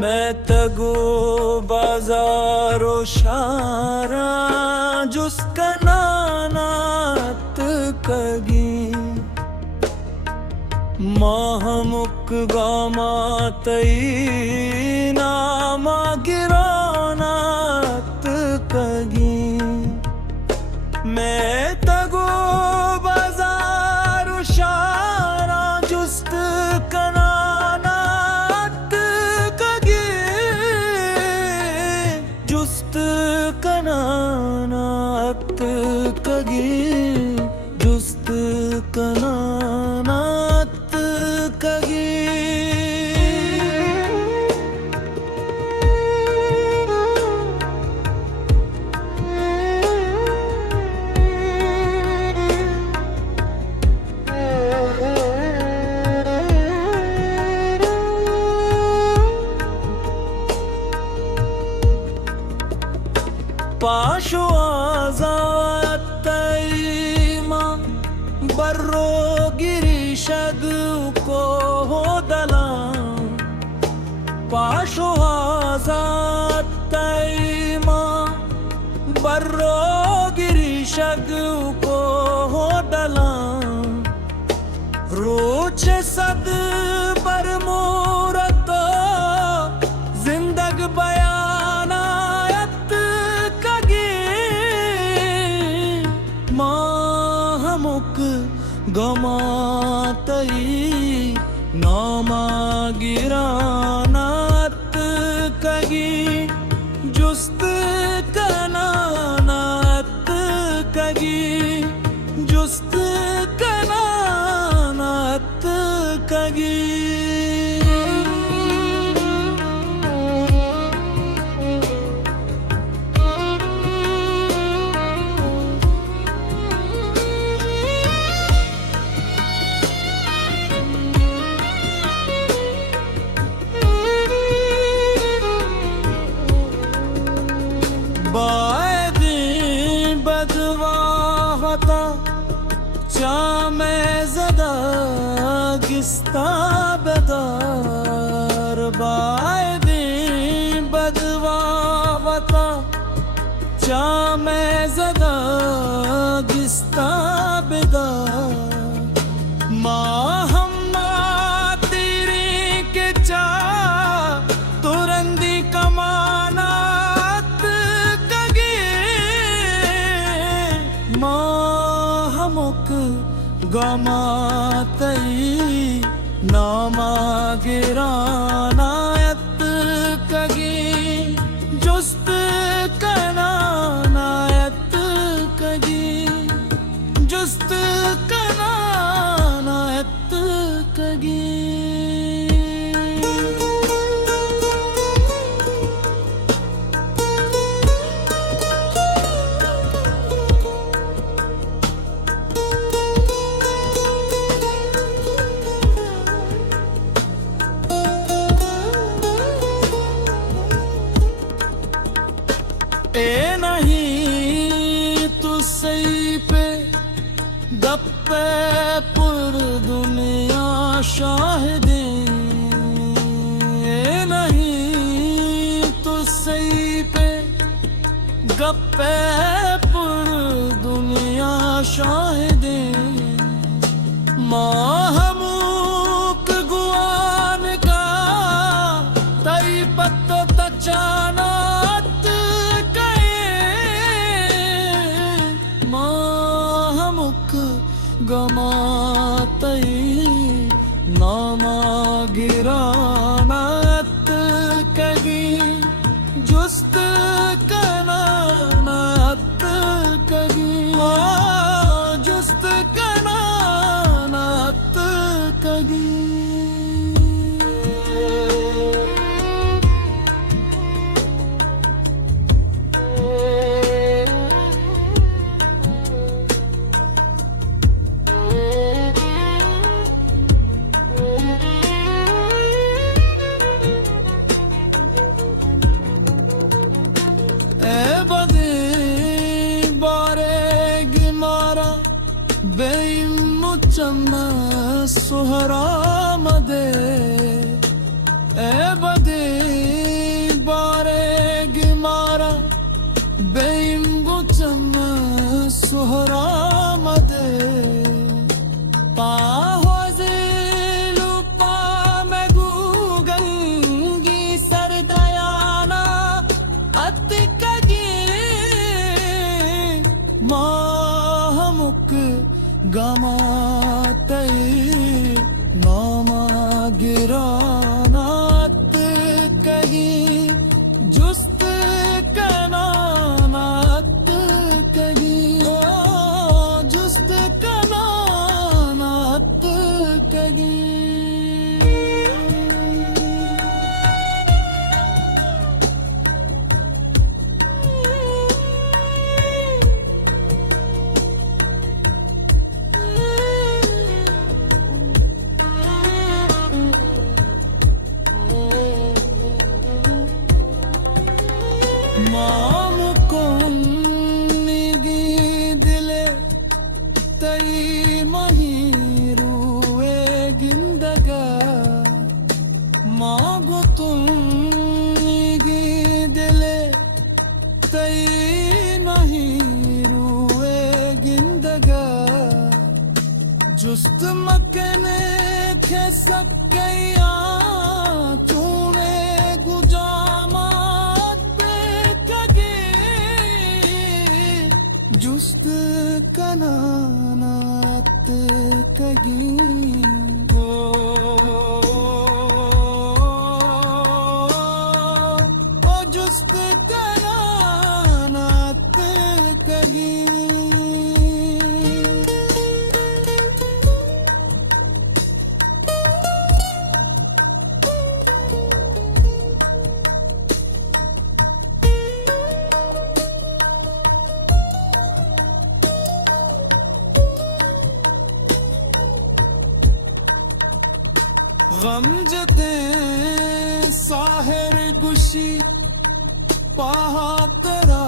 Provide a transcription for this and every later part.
मैं तगो बाजारो शारा जुस्का नानात कगी महमुक गामातई नामा गिरानात कगी मैं तगो बाजारो शारा जुस्त कनानात कगी जुस्त कनानात कगी जुस्त कनानात कगी पाशो आजातईमा बर्रो गिरिशद को हो दला पाशो आजातईमा बर्रो गिरिशद को हो दला रोच सद पर मूरतो जिंदग बयानायत कगी माहमुक गमातई नामा गिरानात कगी जुस्त कनानात कगी जुस्त कनानात कगी बायदीं बदवाहता चामे ज़दा गिस्ता बेदार बायदीं बदवाहता चामे ज़दा गिस्ता बेदार माहम्मा तेरी के चा तुरंदी कमाना माहमुक गमातई नामा गिरानायत कगी जुस्त कनानायत कगी जुस्त कनानायत कगी ए नहीं तू सही पे गप्पे पुर दुनिया शाहिदे ए नहीं तू सही पे गप्पे पुर दुनिया शाहिदे माहमुक गुआन का तई पत्तो तचाना गमातई नामा गिरानात कगी जुस्त कनानात कगी जुस्त कनानात कगी बेइमुचम सुहरामदे ए बदे बारे गिमारा बेइंगो चम सुहरा मदे पाहोजे लुपा में गूगल गी सरदयाना अत कगे माहमुक गमातई नामा गिरानात कगी जुस्त कनानात कगी जुस्त कनानात कगी माम कोन्निगी दिले तई महिरुए गिंदगा मागो तुन्निगी दिले तई महिरुए गिंदगा जुस्त मकने खे सकैया चूने गुजामात पे कगे जुस्त कनानात कगी ओ जुस्त कनानात कगी गम जते साहिर गुशी पाहा तेरा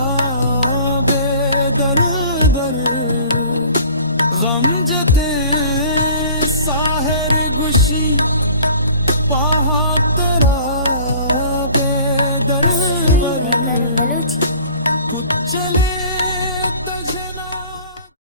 बेदर दर गम जते साहिर गुशी पाहा तेरा बेदर दर कुछ चले